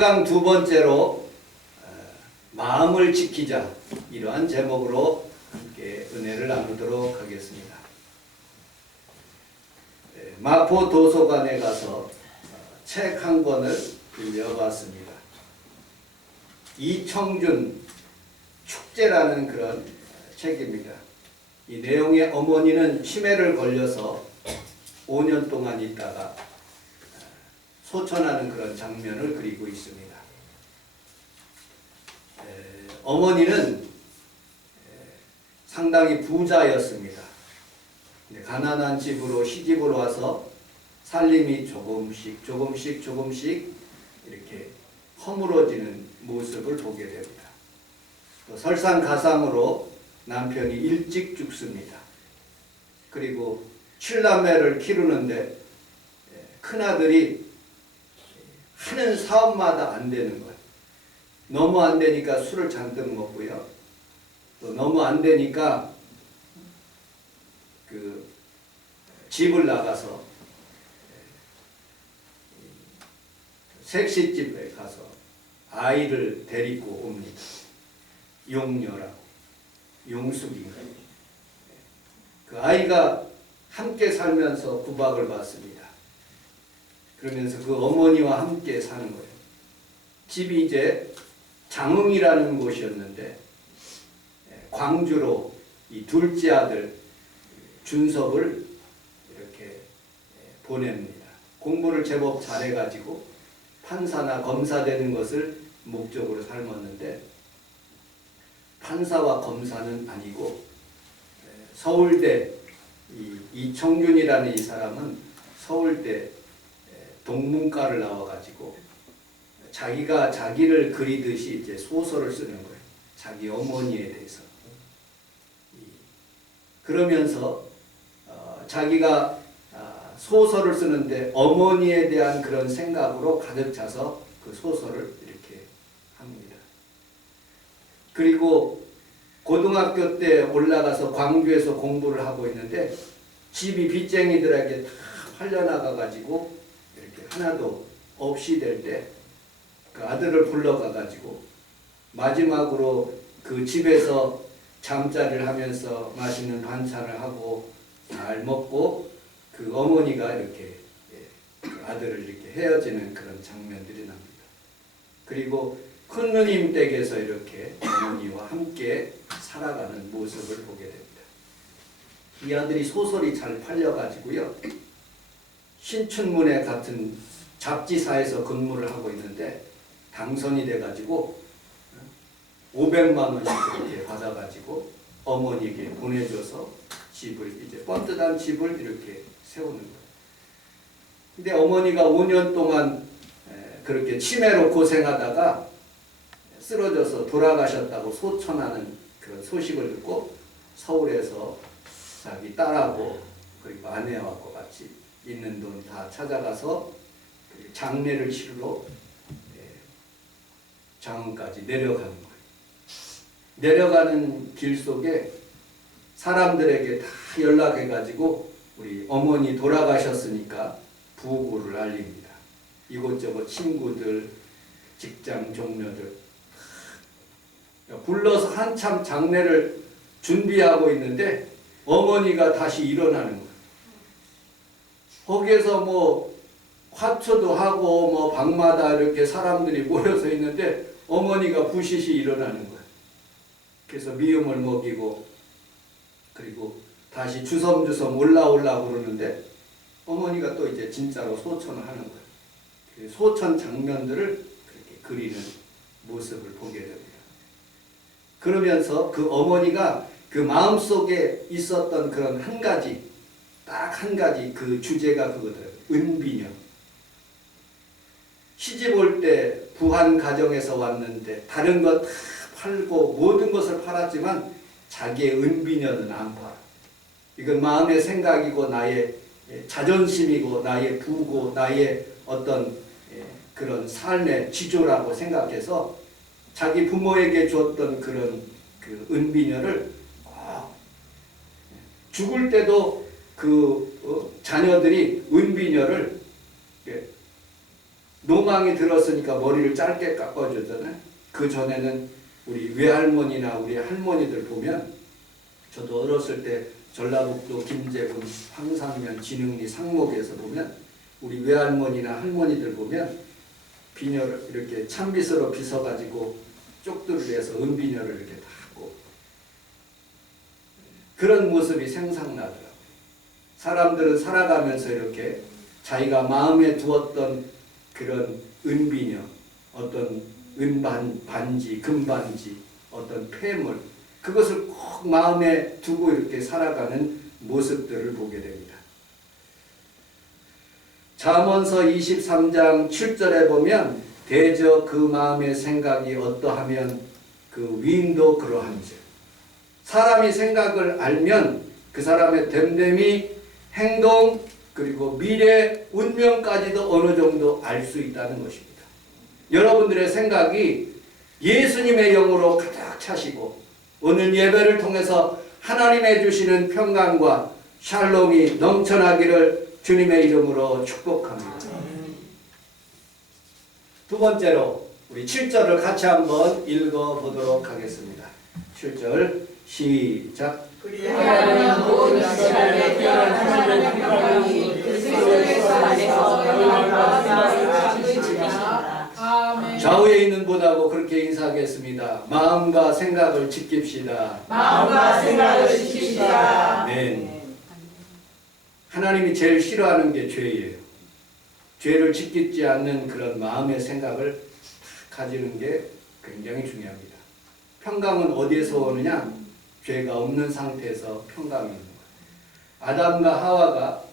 3강 두 번째로 마음을 지키자, 이러한 제목으로 함께 은혜를 나누도록 하겠습니다. 마포 도서관에 가서 책 한 권을 빌려봤습니다. 이청준 축제라는 그런 책입니다. 이 내용의 어머니는 치매를 걸려서 5년 동안 있다가 소천하는 그런 장면을 그리고 있습니다. 어머니는 상당히 부자였습니다. 가난한 집으로 시집을 와서 살림이 조금씩 이렇게 허물어지는 모습을 보게 됩니다. 또 설상가상으로 남편이 일찍 죽습니다. 그리고 7남매를 키우는데 큰아들이 하는 사업마다 안 되는 거예요. 너무 안 되니까 술을 잔뜩 먹고요. 또 너무 안 되니까 그 집을 나가서 섹시집에 가서 아이를 데리고 옵니다. 용녀라고, 용숙인가요? 그 아이가 함께 살면서 구박을 받습니다. 그러면서 그 어머니와 함께 사는 거예요. 집이 이제 장흥이라는 곳이었는데 광주로 이 둘째 아들 준섭을 이렇게 보냅니다. 공부를 제법 잘해가지고 판사나 검사 되는 것을 목적으로 삼았는데 판사와 검사는 아니고 서울대 이청준이라는 이 사람은 서울대 동문과를 나와가지고 자기가 자기를 그리듯이 이제 소설을 쓰는 거예요. 자기 어머니에 대해서. 그러면서 자기가 소설을 쓰는데 어머니에 대한 그런 생각으로 가득 차서 그 소설을 이렇게 합니다. 그리고 고등학교 때 올라가서 광주에서 공부를 하고 있는데 집이 빚쟁이들에게 다 팔려나가가지고 이렇게 하나도 없이 될 때 그 아들을 불러가가지고 마지막으로 그 집에서 잠자리를 하면서 맛있는 반찬을 하고 잘 먹고 그 어머니가 이렇게 그 아들을 이렇게 헤어지는 그런 장면들이 납니다. 그리고 큰 누님 댁에서 이렇게 어머니와 함께 살아가는 모습을 보게 됩니다. 이 아들이 소설이 잘 팔려가지고요. 신춘문예 같은 잡지사에서 근무를 하고 있는데 당선이 돼가지고 500만 원씩 이렇게 받아가지고 어머니에게 보내줘서 집을 이제 번듯한 집을 이렇게 세우는 거예요. 근데 어머니가 5년 동안 그렇게 치매로 고생하다가 쓰러져서 돌아가셨다고 소천하는 그런 소식을 듣고 서울에서 자기 딸하고 그리고 아내와 같이 있는 돈 다 찾아가서 장례를 치르러 장흥까지 내려가는 거예요. 내려가는 길 속에 사람들에게 다 연락해가지고 우리 어머니 돌아가셨으니까 부고를 알립니다. 이곳저곳 친구들, 직장 동료들 불러서 한참 장례를 준비하고 있는데 어머니가 다시 일어나는 거예요. 거기에서 뭐 화초도 하고 뭐 방마다 이렇게 사람들이 모여서 있는데 어머니가 부시시 일어나는 거예요. 그래서 미음을 먹이고 그리고 다시 주섬주섬 올라 그러는데 어머니가 또 이제 진짜로 소천을 하는 거예요. 그 소천 장면들을 그렇게 그리는 모습을 보게 됩니다. 그러면서 그 어머니가 그 마음속에 있었던 그런 한 가지, 딱 한 가지 그 주제가 그거더라고요. 은비녀. 시집 올 때 부한 가정에서 왔는데 다른 것 다 팔고 모든 것을 팔았지만 자기의 은비녀는 안 팔아. 이건 마음의 생각이고 나의 자존심이고 나의 부고 나의 어떤 그런 삶의 지조라고 생각해서 자기 부모에게 줬던 그런 그 은비녀를 죽을 때도 그 자녀들이 은비녀를 노망이 들었으니까 머리를 짧게 깎아주잖아요. 그 전에는 우리 외할머니나 우리 할머니들 보면, 저도 어렸을 때 전라북도 김제군 황상면 진흥리 상목에서 보면 우리 외할머니나 할머니들 보면 비녀를 이렇게 찬빗으로 빗어가지고 쪽두를 내서 은비녀를 이렇게 하고, 그런 모습이 생각나더라고요. 사람들은 살아가면서 이렇게 자기가 마음에 두었던 그런 은비녀, 어떤 반지, 금반지, 어떤 폐물, 그것을 꼭 마음에 두고 이렇게 살아가는 모습들을 보게 됩니다. 잠언서 23장 7절에 보면 대저 그 마음의 생각이 어떠하면 그 위인도 그러한즉, 사람이 생각을 알면 그 사람의 됨됨이 행동 그리고 미래 운명까지도 어느 정도 알 수 있다는 것입니다. 여러분들의 생각이 예수님의 영으로 가득 차시고 오늘 예배를 통해서 하나님의 주시는 평강과 샬롬이 넘쳐나기를 주님의 이름으로 축복합니다. 두 번째로 우리 7절을 같이 한번 읽어보도록 하겠습니다. 7절 시작. 그리하면 모든 시간에 뛰어난 하나님의 평강이 그 세상에서 안에서 영원과 지키시리라. 아멘. 좌우에 있는 분하고 그렇게 인사하겠습니다. 마음과 생각을 지킵시다. 마음과 생각을 지킵시다. 아멘. 하나님이 제일 싫어하는 게 죄예요. 죄를 지키지 않는 그런 마음의 생각을 가지는 게 굉장히 중요합니다. 평강은 어디에서 오느냐? 죄가 없는 상태에서 평강이 있는 거예요. 아담과 하와가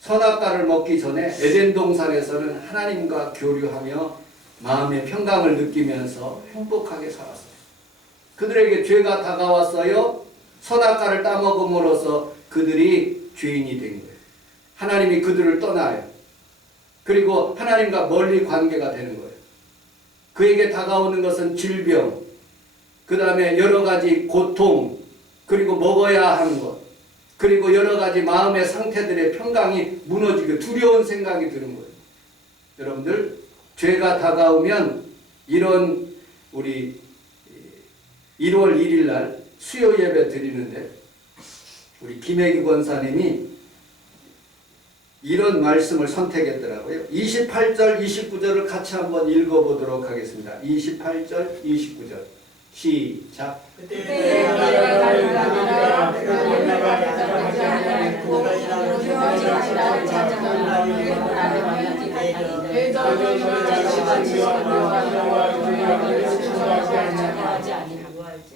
선악과를 먹기 전에 에덴 동산에서는 하나님과 교류하며 마음의 평강을 느끼면서 행복하게 살았어요. 그들에게 죄가 다가왔어요. 선악과를 따먹음으로써 그들이 죄인이 된 거예요. 하나님이 그들을 떠나요. 그리고 하나님과 멀리 관계가 되는 거예요. 그에게 다가오는 것은 질병, 그 다음에 여러 가지 고통, 그리고 먹어야 하는 것, 그리고 여러 가지 마음의 상태들의 평강이 무너지고 두려운 생각이 드는 거예요. 여러분들, 죄가 다가오면 이런 우리 1월 1일 날 수요 예배 드리는데 우리 김혜기 권사님이 이런 말씀을 선택했더라고요. 28절, 29절을 같이 한번 읽어보도록 하겠습니다. 28절, 29절 시작.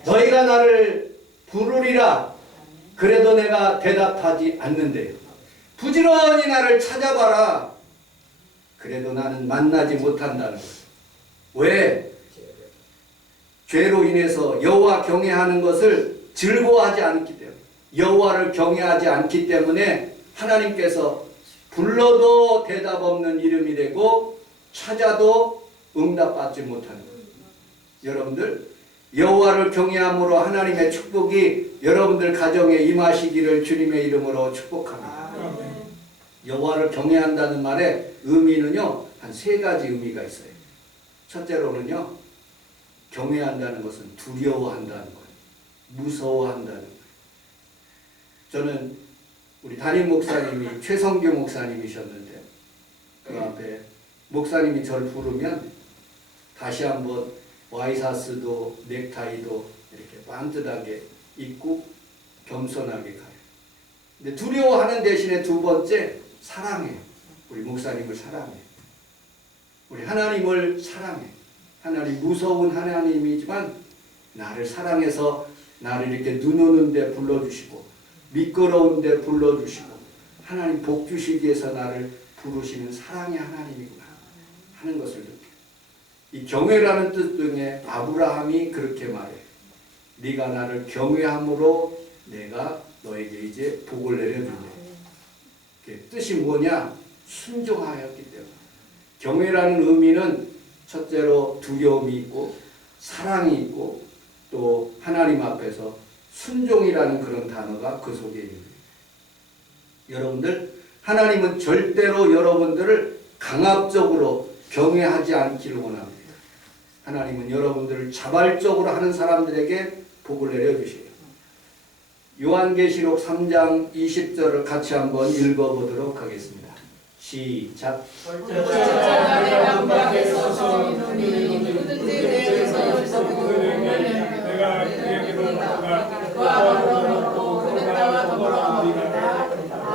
너희가 나를 부르리라. 그래도 내가 대답하지 않는데요. 부지런히 나를 찾아봐라. 그래도 나는 만나지 못한다는 거예요. 왜? 죄로 인해서 여호와 경외하는 것을 즐거워하지 않기 때문에, 여호와를 경외하지 않기 때문에 하나님께서 불러도 대답 없는 이름이 되고 찾아도 응답받지 못하는 거예요. 여러분들, 여호와를 경외함으로 하나님의 축복이 여러분들 가정에 임하시기를 주님의 이름으로 축복합니다. 여호와를 경외한다는 말의 의미는요, 한 세 가지 의미가 있어요. 첫째로는요, 경외한다는 것은 두려워한다는 거예요. 무서워한다는 거예요. 저는 우리 담임 목사님이 최성규 목사님이셨는데 그 앞에 목사님이 저를 부르면 다시 한번 와이사스도 넥타이도 이렇게 반듯하게 입고 겸손하게 가요. 근데 두려워하는 대신에 두 번째, 사랑해요. 우리 목사님을 사랑해요. 우리 하나님을 사랑해요. 하나님, 무서운 하나님이지만 나를 사랑해서 나를 이렇게 눈 오는 데 불러주시고 미끄러운 데 불러주시고 하나님 복 주시기 위해서 나를 부르시는 사랑의 하나님이구나 하는 것을 느껴요. 이 경외라는 뜻 중에 아브라함이 그렇게 말해요. 네가 나를 경외함으로 내가 너에게 이제 복을 내려준다. 뜻이 뭐냐? 순종하였기 때문에. 경외라는 의미는 첫째로 두려움이 있고 사랑이 있고 또 하나님 앞에서 순종이라는 그런 단어가 그 속에 있는 거예요. 여러분들, 하나님은 절대로 여러분들을 강압적으로 경외하지 않기를 원합니다. 하나님은 여러분들을 자발적으로 하는 사람들에게 복을 내려주세요. 요한계시록 3장 20절을 같이 한번 읽어보도록 하겠습니다. 시작.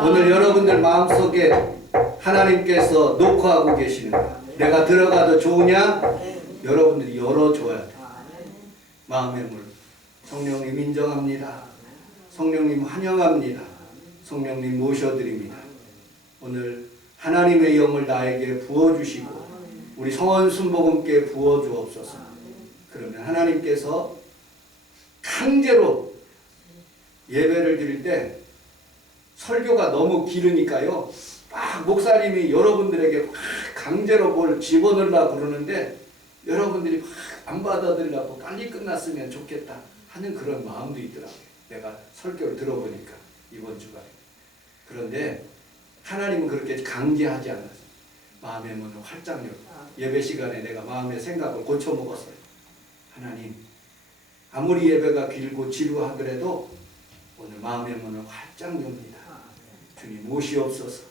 오늘 여러분들 마음속에 하나님께서 녹화하고 계시는 거야. 내가 들어가도 좋으냐? 여러분들이 열어줘야 돼. 마음의 문. 성령님 인정합니다. 성령님 환영합니다. 성령님 모셔드립니다. 오늘 하나님의 영을 나에게 부어주시고 우리 성원 순복음께 부어주옵소서. 그러면 하나님께서 강제로 예배를 드릴 때 설교가 너무 길으니까요. 막 목사님이 여러분들에게 막 강제로 뭘 집어넣으려고 그러는데 여러분들이 막 안 받아들이려고 빨리 끝났으면 좋겠다 하는 그런 마음도 있더라고요. 내가 설교를 들어보니까 이번 주간에. 그런데 하나님은 그렇게 강제하지 않았어요. 마음의 문을 활짝 열고 예배 시간에 내가 마음의 생각을 고쳐먹었어요. 하나님 아무리 예배가 길고 지루하더라도 오늘 마음의 문을 활짝 엽니다. 주님 오시옵소서.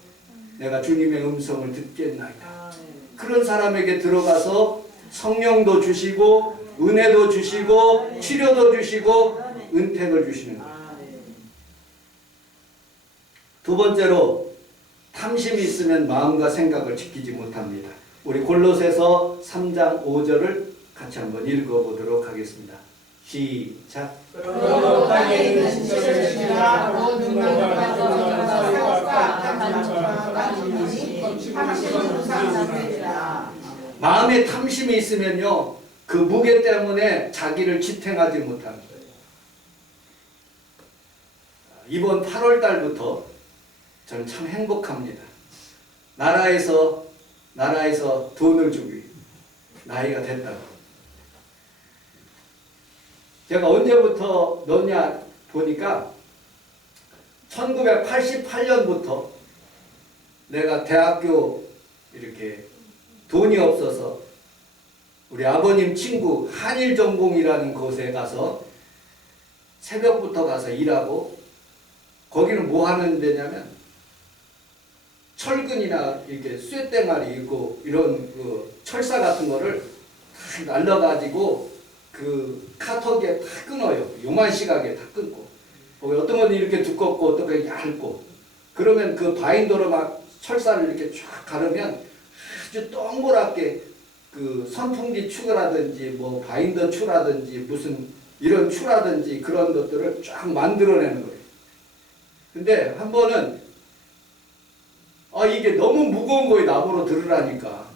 내가 주님의 음성을 듣겠나이다. 그런 사람에게 들어가서 성령도 주시고 은혜도 주시고 치료도 주시고 은택을 주시는 거예요. 두 번째로 탐심이 있으면 마음과 생각을 지키지 못합니다. 우리 골로새서 3장 5절을 같이 한번 읽어보도록 하겠습니다. 시작. 그러므로 땅에 있는 신체를 지키라. 모든 능력과 사역과 감정과 탐심은 무상하리라. 마음에 탐심이 있으면요, 그 무게 때문에 자기를 지탱하지 못하는 거예요. 이번 8월 달부터 저는 참 행복합니다. 나라에서 돈을 주기 나이가 됐다고. 제가 언제부터 넣냐 보니까 1988년부터 내가 대학교 이렇게 돈이 없어서 우리 아버님 친구 한일전공이라는 곳에 가서 새벽부터 가서 일하고, 거기는 뭐 하는 데냐면 철근이나 이렇게 쇠대가리 있고 이런 그 철사 같은 거를 다 날라가지고 그 카터기에 다 끊어요. 요만 시각에 다 끊고, 어떤 건 이렇게 두껍고 어떤 건 얇고, 그러면 그 바인더로 막 철사를 이렇게 쫙 가르면 아주 동그랗게 그 선풍기 추라든지 뭐 바인더 추라든지 무슨 이런 추라든지 그런 것들을 쫙 만들어내는 거예요. 근데 한 번은 이게 너무 무거운 거에 나보러 들으라니까.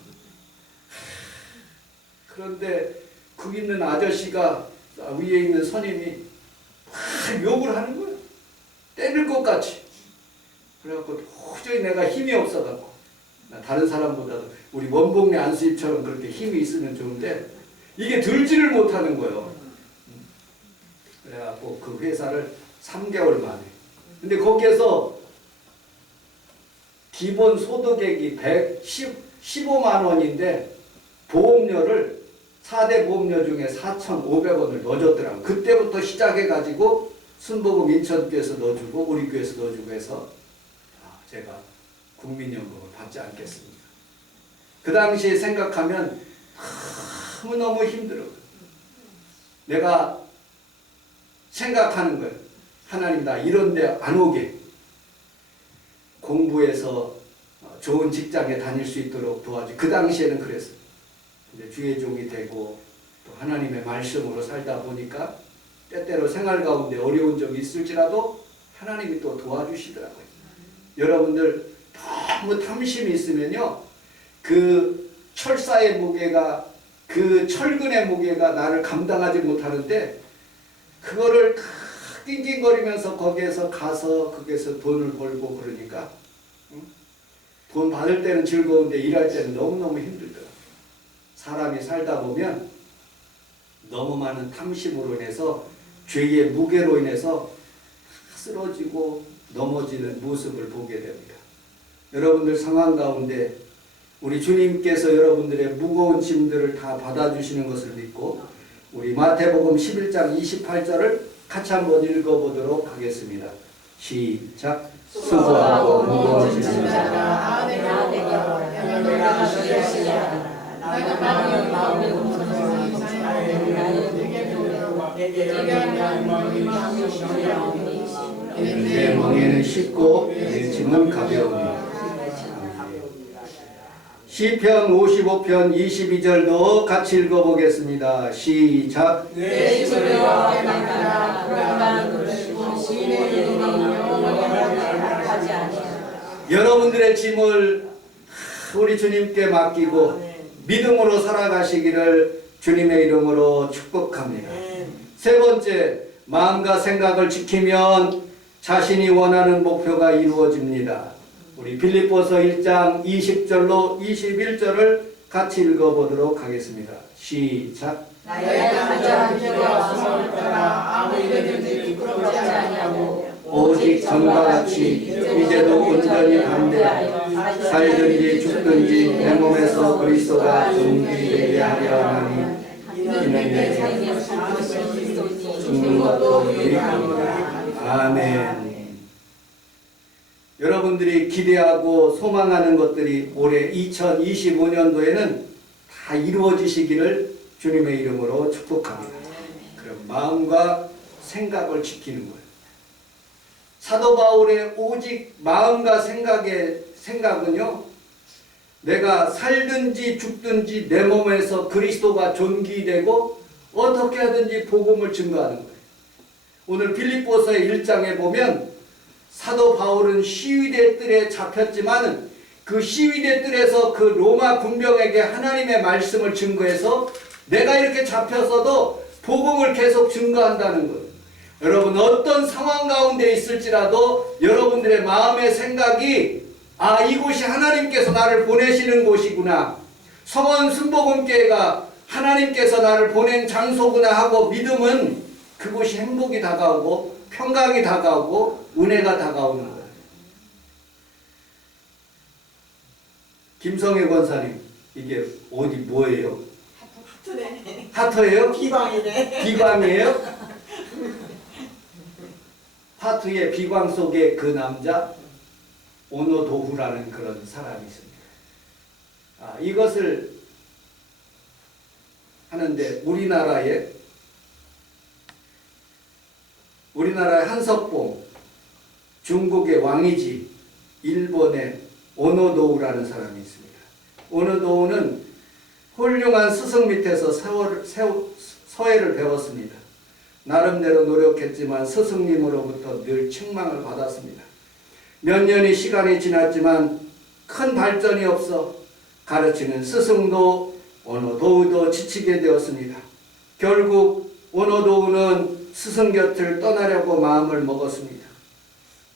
그런데 거기 있는 아저씨가, 위에 있는 선임이 막 욕을 하는 거예요. 때릴 것 같이. 그래갖고 도저히 내가 힘이 없어갖고, 다른 사람보다도 우리 원복리 안수입처럼 그렇게 힘이 있으면 좋은데 이게 들지를 못하는 거예요. 그래갖고 그 회사를 3개월 만에. 근데 거기에서 기본 소득액이 115만 원인데 보험료를 4대 보험료 중에 4,500원을 넣어줬더라고요. 그때부터 시작해가지고 순복음 인천교회에서 넣어주고 우리 교회에서 넣어주고 해서 제가 국민연금을 받지 않겠습니다. 그 당시에 생각하면 너무너무 힘들어요. 내가 생각하는 거예요. 하나님 나 이런 데 안 오게 공부해서 좋은 직장에 다닐 수 있도록 도와주. 그 당시에는 그랬어요. 근데 주의 종이 되고 또 하나님의 말씀으로 살다 보니까 때때로 생활 가운데 어려운 점이 있을지라도 하나님이 또 도와주시더라고요. 여러분들 너무 탐심이 있으면요, 그 철사의 무게가, 그 철근의 무게가 나를 감당하지 못하는데 그거를 낑낑거리면서 거기에서 가서 거기에서 돈을 벌고 그러니까 돈 받을 때는 즐거운데 일할 때는 너무너무 힘들더라고요. 사람이 살다 보면 너무 많은 탐심으로 인해서 죄의 무게로 인해서 쓰러지고 넘어지는 모습을 보게 됩니다. 여러분들 상황 가운데 우리 주님께서 여러분들의 무거운 짐들을 다 받아주시는 것을 믿고 우리 마태복음 11장 28절을 같이 한번 읽어보도록 하겠습니다. 시작. 수고하고 무거운 짐을 자가 내가 내가 쉬시라. 나는 마음이 공손한 내 멍에는 쉽고 내 짐은 가벼우니. 시편 55편 22절도 같이 읽어보겠습니다. 시작. 내 집을 여호와께 맡기라. 그러나 그러시고 시인의 영원히 하지 아니하리라. 여러분들의 짐을 우리 주님께 맡기고 믿음으로 살아가시기를 주님의 이름으로 축복합니다. 세 번째, 마음과 생각을 지키면 자신이 원하는 목표가 이루어집니다. 우리 빌립보서 1장 20절로 21절을 같이 읽어보도록 하겠습니다. 시작. 나의 간절한 기도와 소망을 따라 아무 일에든지 부끄럽지 아니하고 오직 전과 같이 이제도 온전히 반대하여 살든지 죽든지 내 몸에서 그리스도가 존귀되게 하려 하나니 이는 내 죽는 것도 유익합니다. 아멘. 여러분들이 기대하고 소망하는 것들이 올해 2025년도에는 다 이루어지시기를 주님의 이름으로 축복합니다. 그럼 마음과 생각을 지키는 거예요. 사도 바울의 오직 마음과 생각은요, 내가 살든지 죽든지 내 몸에서 그리스도가 존귀되고 어떻게 하든지 복음을 증거하는 거예요. 오늘 빌립보서의 1장에 보면 사도 바울은 시위대 뜰에 잡혔지만은 그 시위대 뜰에서 그 로마 군병에게 하나님의 말씀을 증거해서 내가 이렇게 잡혔어도 복음을 계속 증거한다는 거예요. 여러분 어떤 상황 가운데 있을지라도 여러분들의 마음의 생각이 이곳이 하나님께서 나를 보내시는 곳이구나. 성원 순복음교회가 하나님께서 나를 보낸 장소구나 하고 믿음은 그곳이 행복이 다가오고 평강이 다가오고 은혜가 다가오는 거예요. 김성애 권사님, 이게 어디 뭐예요? 하트예요? 비광이네. 비광이에요? 하트의 비광 속에 그 남자 오노도후라는 그런 사람이 있습니다. 이것을 하는데 우리나라의 한석봉, 중국의 왕이지, 일본의 오노도우라는 사람이 있습니다. 오노도우는 훌륭한 스승 밑에서 서예를 배웠습니다. 나름대로 노력했지만 스승님으로부터 늘 책망을 받았습니다. 몇 년의 시간이 지났지만 큰 발전이 없어 가르치는 스승도 오노도우도 지치게 되었습니다. 결국 오노도우는 스승 곁을 떠나려고 마음을 먹었습니다.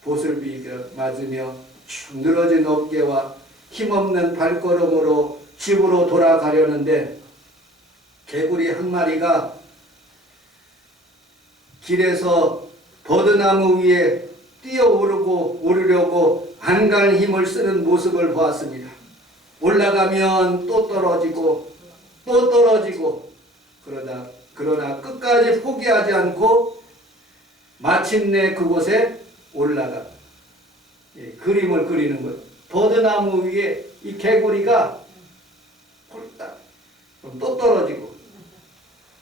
보슬비 맞으며 축 늘어진 어깨와 힘없는 발걸음으로 집으로 돌아가려는데 개구리 한 마리가 길에서 버드나무 위에 오르려고 안간 힘을 쓰는 모습을 보았습니다. 올라가면 또 떨어지고 또 떨어지고 그러나 끝까지 포기하지 않고 마침내 그곳에 올라가 그림을 그리는 거예요. 버드나무 위에 이 개구리가 홀딱 또 떨어지고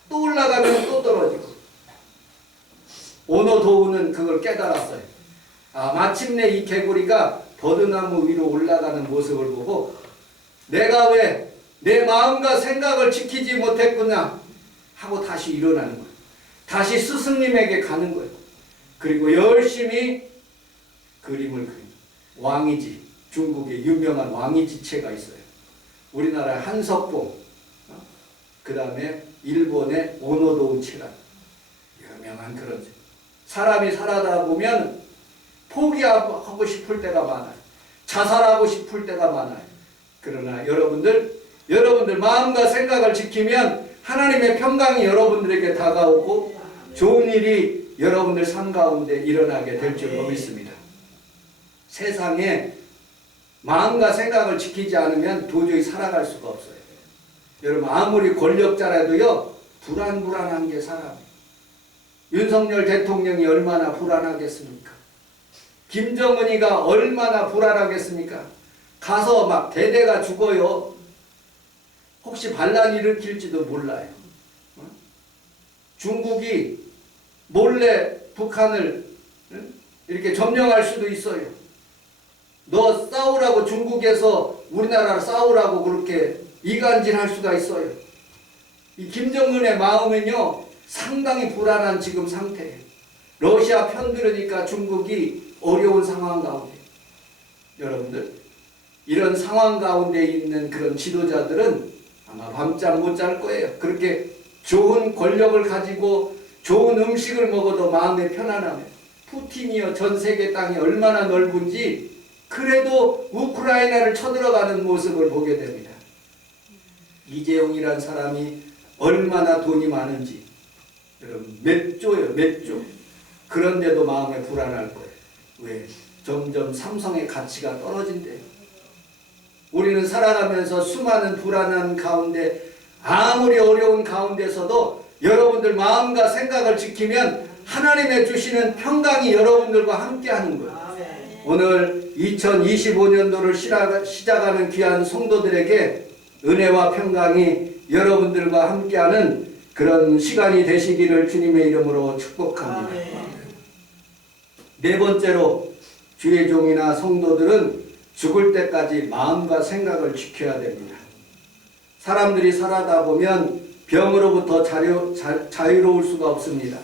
또 올라가면 또 떨어지고 오노도우는 그걸 깨달았어요. 마침내 이 개구리가 버드나무 위로 올라가는 모습을 보고 내가 왜 내 마음과 생각을 지키지 못했구나 하고 다시 일어나는 거예요. 다시 스승님에게 가는 거예요. 그리고 열심히 그림을 그립니다. 왕이지, 중국의 유명한 왕이지체가 있어요. 우리나라의 한석봉, 그 다음에 일본의 오노도우 체가 유명한 그런 사람이 살아다 보면 포기하고 싶을 때가 많아요. 자살하고 싶을 때가 많아요. 그러나 여러분들 마음과 생각을 지키면 하나님의 평강이 여러분들에게 다가오고 좋은 일이 여러분들 삶 가운데 일어나게 될 줄 믿습니다. 세상에 마음과 생각을 지키지 않으면 도저히 살아갈 수가 없어요. 여러분 아무리 권력자라도요 불안한 게 사람이에요. 윤석열 대통령이 얼마나 불안하겠습니까? 김정은이가 얼마나 불안하겠습니까? 가서 막 대대가 죽어요. 혹시 반란 일으킬지도 몰라요. 중국이 몰래 북한을 이렇게 점령할 수도 있어요. 너 싸우라고 중국에서 우리나라를 싸우라고 그렇게 이간질할 수가 있어요. 이 김정은의 마음은요 상당히 불안한 지금 상태예요. 러시아 편들으니까 중국이 어려운 상황 가운데, 여러분들 이런 상황 가운데 있는 그런 지도자들은 아마 밤잠 못 잘 거예요. 그렇게 좋은 권력을 가지고 좋은 음식을 먹어도 마음의 편안함에 푸틴이요 전 세계 땅이 얼마나 넓은지 그래도 우크라이나를 쳐들어가는 모습을 보게 됩니다. 이재용이란 사람이 얼마나 돈이 많은지 여러분 몇 조요 몇 조. 그런데도 마음에 불안할 거예요. 왜? 점점 삼성의 가치가 떨어진대요. 우리는 살아가면서 수많은 불안한 가운데 아무리 어려운 가운데서도 여러분들 마음과 생각을 지키면 하나님의 주시는 평강이 여러분들과 함께하는 거예요. 오늘 2025년도를 시작하는 귀한 성도들에게 은혜와 평강이 여러분들과 함께하는 그런 시간이 되시기를 주님의 이름으로 축복합니다. 네 번째로 주의 종이나 성도들은 죽을 때까지 마음과 생각을 지켜야 됩니다. 사람들이 살아다 보면 병으로부터 자유로울 수가 없습니다.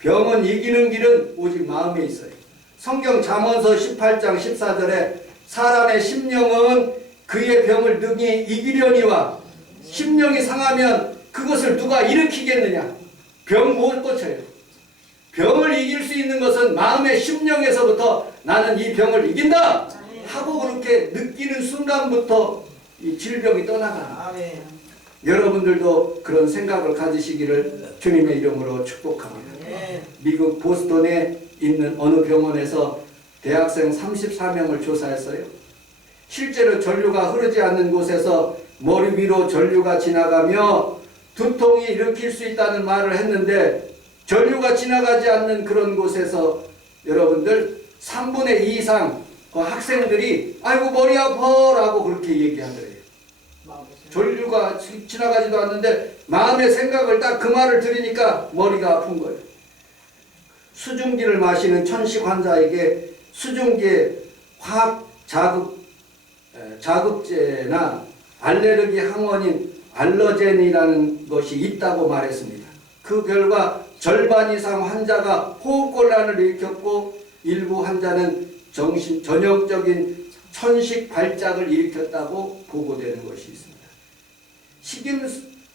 병은 이기는 길은 오직 마음에 있어요. 성경 잠언서 18장 14절에 사람의 심령은 그의 병을 능히 이기려니와 심령이 상하면 그것을 누가 일으키겠느냐. 병 못 고쳐요. 병을 이길 수 있는 것은 마음의 심령에서부터 나는 이 병을 이긴다 하고 그렇게 느끼는 순간부터 이 질병이 떠나가는 거예요. 여러분들도 그런 생각을 가지시기를 주님의 이름으로 축복합니다. 미국 보스턴에 있는 어느 병원에서 대학생 34명을 조사했어요. 실제로 전류가 흐르지 않는 곳에서 머리 위로 전류가 지나가며 두통이 일으킬 수 있다는 말을 했는데 전류가 지나가지 않는 그런 곳에서 여러분들 3분의 2 이상 학생들이 아이고 머리 아파 라고 그렇게 얘기하더래요. 전류가 지나가지도 않는데 마음의 생각을 딱 그 말을 들으니까 머리가 아픈 거예요. 수증기를 마시는 천식 환자에게 수증기에 화학 자극제나 알레르기 항원인 알러젠이라는 것이 있다고 말했습니다. 그 결과 절반 이상 환자가 호흡곤란을 일으켰고 일부 환자는 전형적인 천식 발작을 일으켰다고 보고되는 것이 있습니다.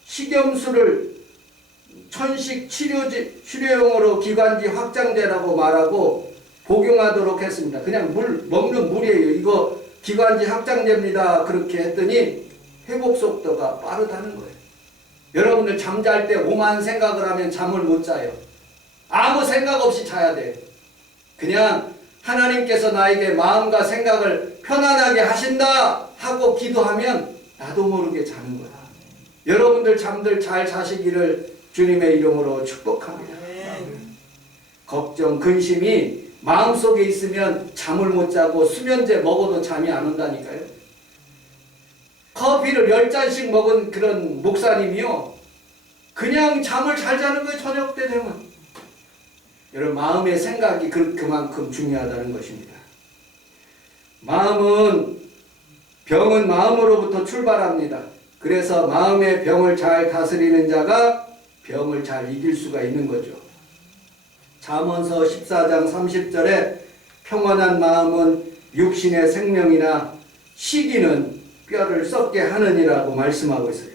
식염수를 천식 치료용으로 기관지 확장제라고 말하고 복용하도록 했습니다. 그냥 먹는 물이에요. 이거 기관지 확장제입니다. 그렇게 했더니 회복 속도가 빠르다는 거예요. 여러분들 잠잘 때 오만 생각을 하면 잠을 못 자요. 아무 생각 없이 자야 돼요. 그냥 하나님께서 나에게 마음과 생각을 편안하게 하신다 하고 기도하면 나도 모르게 자는 거예요. 여러분들 잠들 잘 자시기를 주님의 이름으로 축복합니다. 걱정, 근심이 마음속에 있으면 잠을 못 자고 수면제 먹어도 잠이 안 온다니까요. 커피를 10잔씩 먹은 그런 목사님이요. 그냥 잠을 잘 자는 거예요. 저녁 때 되면. 여러분 마음의 생각이 그만큼 중요하다는 것입니다. 병은 마음으로부터 출발합니다. 그래서 마음의 병을 잘 다스리는 자가 병을 잘 이길 수가 있는 거죠. 잠언서 14장 30절에 평안한 마음은 육신의 생명이나 시기는 뼈를 썩게 하느니라고 말씀하고 있어요.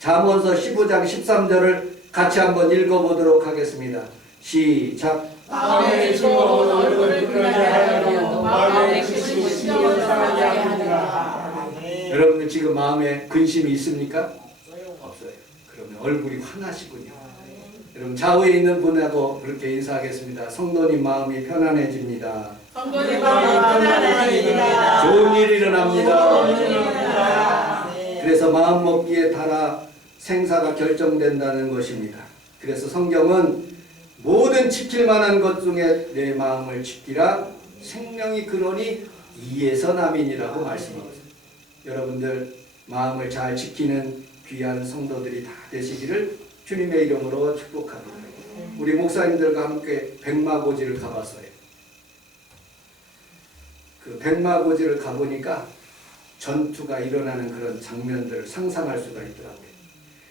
잠언서 15장 13절을 같이 한번 읽어보도록 하겠습니다. 시작. 마음에 즐거운 얼굴을 그러게 하여도 마음에 근심이 신경을 상하게 하느니라. 여러분들 지금 마음에 근심이 있습니까? 없어요. 그러면 얼굴이 환하시군요. 여러분 좌우에 있는 분하고 그렇게 인사하겠습니다. 성도님 마음이 편안해집니다. 성도의 마음이 편안한 일이라. 좋은 일이 일어납니다. 좋은 일이 일어납니다. 그래서 마음 먹기에 따라 생사가 결정된다는 것입니다. 그래서 성경은 모든 지킬 만한 것 중에 내 마음을 지키라 생명이 근원이 이에서 남이니라고 말씀하고 있습니다. 여러분들 마음을 잘 지키는 귀한 성도들이 다 되시기를 주님의 이름으로 축복합니다. 우리 목사님들과 함께 백마고지를 가봤어요. 그 백마고지를 가보니까 전투가 일어나는 그런 장면들을 상상할 수가 있더라고요.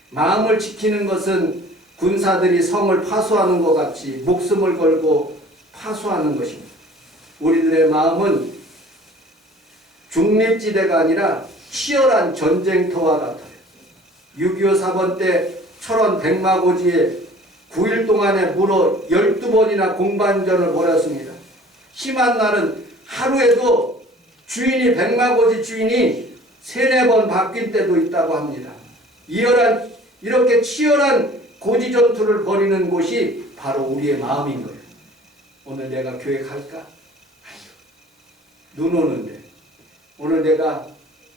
마음을 지키는 것은 군사들이 성을 파수하는 것 같이 목숨을 걸고 파수하는 것입니다. 우리들의 마음은 중립지대가 아니라 치열한 전쟁터와 같아요. 6.25 사번 때 철원 백마고지에 9일 동안에 무려 12번이나 공반전을 벌였습니다. 심한 날은 하루에도 주인이 백마고지 주인이 3-4번 바뀔 때도 있다고 합니다. 이렇게 치열한 고지 전투를 벌이는 곳이 바로 우리의 마음인 거예요. 오늘 내가 교회 갈까? 눈 오는데. 오늘 내가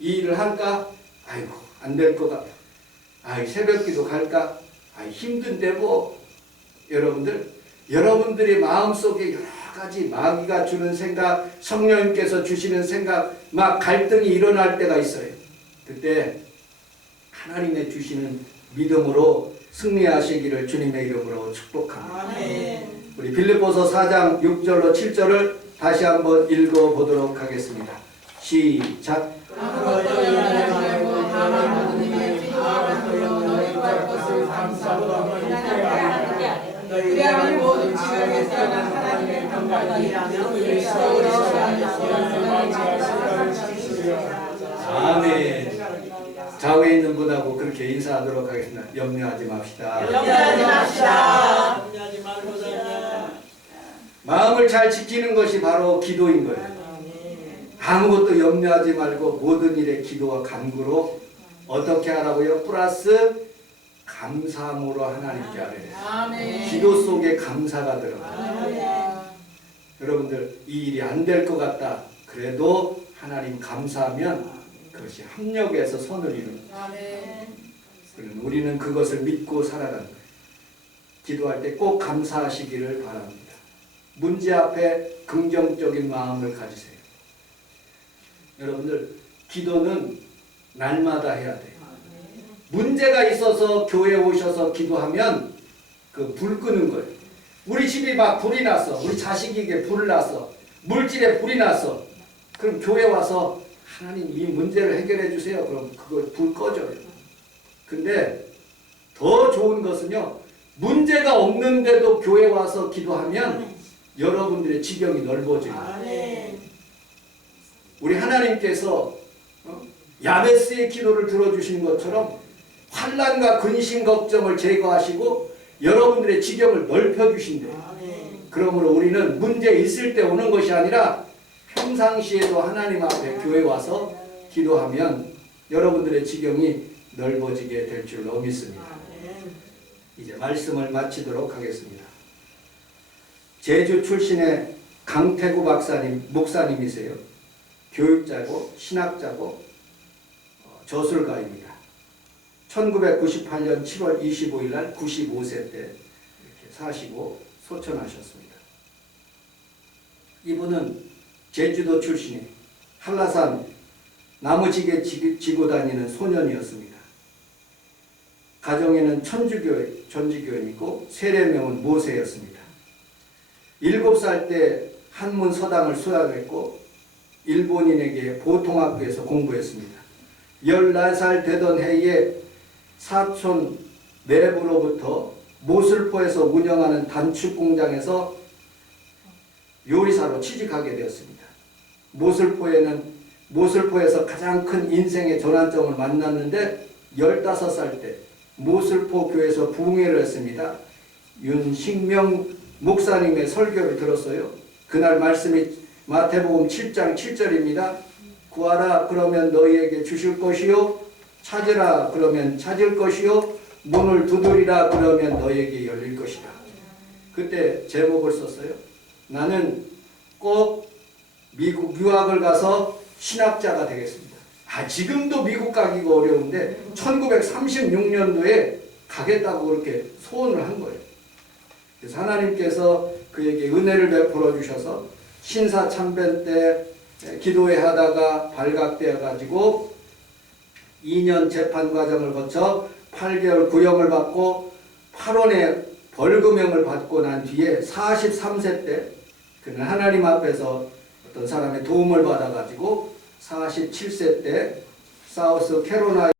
이 일을 할까? 아이고 안 될 것 같아. 새벽기도 갈까? 힘든데 뭐. 여러분들의 마음속에 여러 가지 마귀가 주는 생각, 성령님께서 주시는 생각, 막 갈등이 일어날 때가 있어요. 그때 하나님의 주시는 믿음으로 승리하시기를 주님의 이름으로 축복합니다. 아멘. 우리 빌립보서 4장 6절로 7절을 다시 한번 읽어보도록 하겠습니다. 시작. 아무것도 일어나지 말고 다만 모든 일에 기도하는 걸로 너희 구할 것을 감사하고 그리하면 모든 지각에서 떠난 하나님의 평강이 일하며 그리스도로 아멘. 좌우에 있는 분하고 그렇게 인사하도록 하겠습니다. 염려하지 맙시다. 염려하지 맙시다. 마음을 잘 지키는 것이 바로 기도인 거예요. 아무것도 염려하지 말고 모든 일에 기도와 간구로 어떻게 하라고요? 플러스 감사함으로 하나님께 아뢰래요. 기도 속에 감사가 들어가요. 여러분들 이 일이 안 될 것 같다. 그래도 하나님 감사하면 그것이 합력해서 선을 이루는 거예요. 우리는 그것을 믿고 살아가는 거예요. 기도할 때 꼭 감사하시기를 바랍니다. 문제 앞에 긍정적인 마음을 가지세요. 여러분들 기도는 날마다 해야 돼요. 문제가 있어서 교회에 오셔서 기도하면 그 불 끄는 거예요. 우리 집이 막 불이 났어. 우리 자식에게 불을 났어. 물질에 불이 났어. 그럼 교회 와서 하나님 이 문제를 해결해 주세요. 그럼 그걸 불 꺼져요. 근데 더 좋은 것은요. 문제가 없는데도 교회 와서 기도하면 여러분들의 지경이 넓어져요. 우리 하나님께서 야베스의 기도를 들어주신 것처럼 환난과 근심 걱정을 제거하시고 여러분들의 지경을 넓혀주신대요. 그러므로 우리는 문제 있을 때 오는 것이 아니라 평상시에도 하나님 앞에 교회 와서 기도하면 여러분들의 지경이 넓어지게 될 줄로 믿습니다. 이제 말씀을 마치도록 하겠습니다. 제주 출신의 강태구 박사님, 목사님이세요. 교육자고 신학자고 저술가입니다. 1998년 7월 25일 날 95세 때 이렇게 사시고 소천하셨습니다. 이분은 제주도 출신의 한라산 나무지게 지고 다니는 소년이었습니다. 가정에는 전지교인이고 세례명은 모세였습니다. 7살 때 한문 서당을 수학했고 일본인에게 보통학교에서 공부했습니다. 14살 되던 해에 사촌 내부로부터 모슬포에서 운영하는 단축 공장에서 요리사로 취직하게 되었습니다. 모슬포에서 가장 큰 인생의 전환점을 만났는데 15살 때 모슬포 교회에서 부흥회를 했습니다. 윤식명 목사님의 설교를 들었어요. 그날 말씀이 마태복음 7장 7절입니다. 구하라 그러면 너희에게 주실 것이요 찾으라 그러면 찾을 것이요 문을 두드리라 그러면 너희에게 열릴 것이다. 그때 제목을 썼어요. 나는 꼭 미국 유학을 가서 신학자가 되겠습니다. 지금도 미국 가기가 어려운데 1936년도에 가겠다고 그렇게 소원을 한 거예요. 그래서 하나님께서 그에게 은혜를 베풀어 주셔서 신사참변 때 기도회 하다가 발각되어 가지고 2년 재판 과정을 거쳐 8개월 구형을 받고 8원의 벌금형을 받고 난 뒤에 43세 때 그는 하나님 앞에서 어떤 사람의 도움을 받아 가지고 47세 때 사우스 캐로라이나